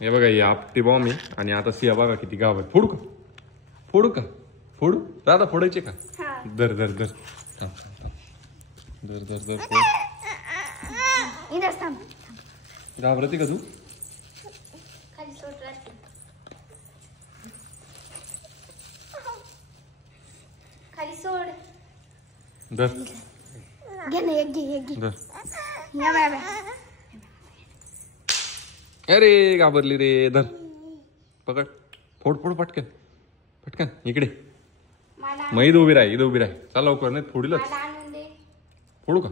हे बघा ही आपटी बॉम्ब आहे आणि आता सिया बघा किती गाव आहे. फोडू का फोडू का फोडू दादा फोडायचे का. दर दर दर थांब थांब थांब दर दर दर फोड. घाबरते का तू. खाली सोड. दर घे ना एक घे दर. या बाबा. अरे घाबरली रे. धर पकड फोड फोड पटकन पटकन इकडे. मग इथं उभी राह इथं उभी राह. चाल लवकर नाही फोडीलच. फोडू का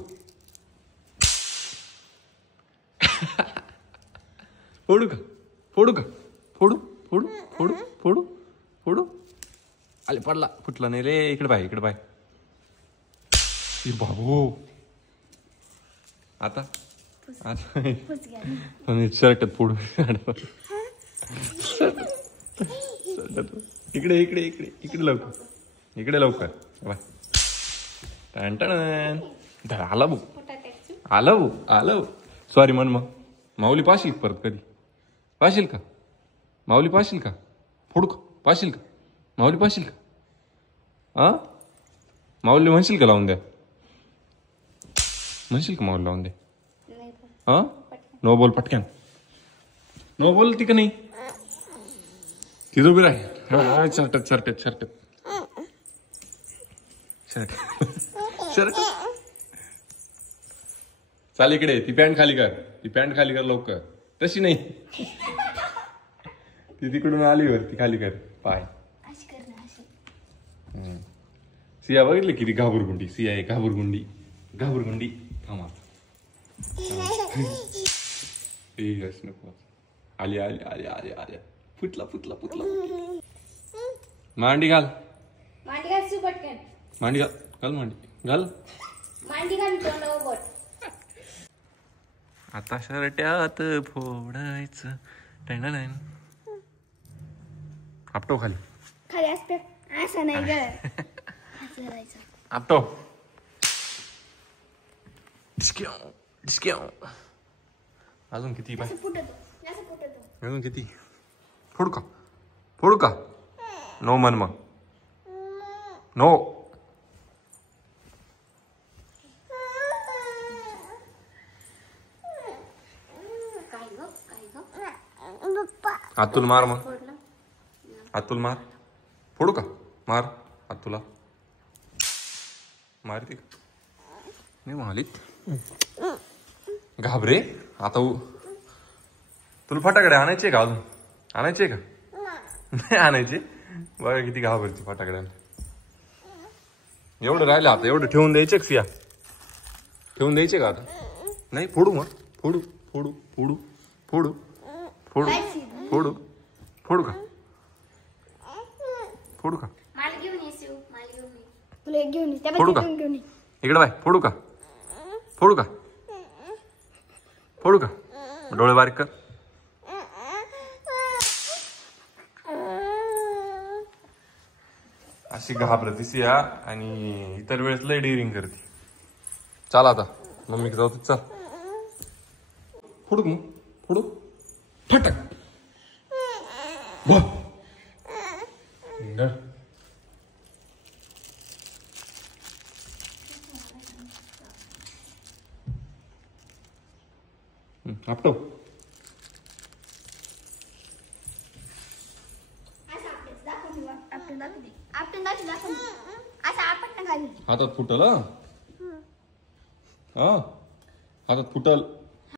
फोडू का फोडू का फोडू फोडू फोडू फोडू फोडू. आले पडला फुटला नाही रे. इकडे बाय इकडे बाय. बाबू आता आता शर्ट फोडू. इकडे इकडे इकडे इकडे लवकर इकडे लवकर बाय. आला भाऊ आला भाऊ आला. सॉरी मन मग माऊली पाशील परत कधी पाशील का. माऊली पाशील का फोडू का पाशील का. माऊली पाशील का. हा माऊली म्हणशील का लावून द्या. म्हणशील का माऊली लावून द्या. हा नो बोल पटकन. नो बोल ती का नाही. तिथं उभी राह. शर्टत शर्टत शर्टत शर्ट शर्ट. चाल इकडे. ती पॅन्ट खाली कर. ती पॅन्ट खाली कर लवकर. तशी नाही ती तिकडून आली वरती खाली कर पाय. सिया बघितली किती घाबरगुंडी. सिया आहे घाबरगुंडी घाबरगुंडी. थांबा नको. आली आली आली आली आली. फुटला फुटला फुटला. मांडी घाल मांडी घाल सु पटकन. मांडी घाल घाल मांडी घाल. मांडी घाल तोंडावर बोट. आता शर्ट्यात फोडायचं. आपटो खाली खाली असते असं नाही ग. आपटो डिस्क्याव डिस्क्याव. अजून किती बाय. अजून किती. फोडू का फोडू का. नो मन मग नो. अतुल मार मग. अतुल मार. फोडू का मार. अतुला मारते का नाही मालित. घाबरे आता. तुला फटाकडे आणायचे का अजून. आणायचे का नाही आणायचे. बघा किती घाबरते फटाकड्याला. एवढं राहिलं आता. एवढं ठेवून द्यायचे का सिया. ठेवून द्यायचे का आता. नाही फोडू मग फोडू फोडू फोडू फोडू फोडू फोडू फोडू का फोडू का. माल घेऊन ये शिव. माल घेऊन ये. तुला एक घेऊन ये. फोडू का इकडे बाय. फोडू का फोडू का फोडू का. डोळे बारीक कर. अशी घाबरती सिया आणि इतर वेळेस लय डेअरिंग करते. चाल आता मम्मी जाऊ. चल फोडू मग फोडू फटक. आपटो. हातात फुटल. हा हातात फुटल.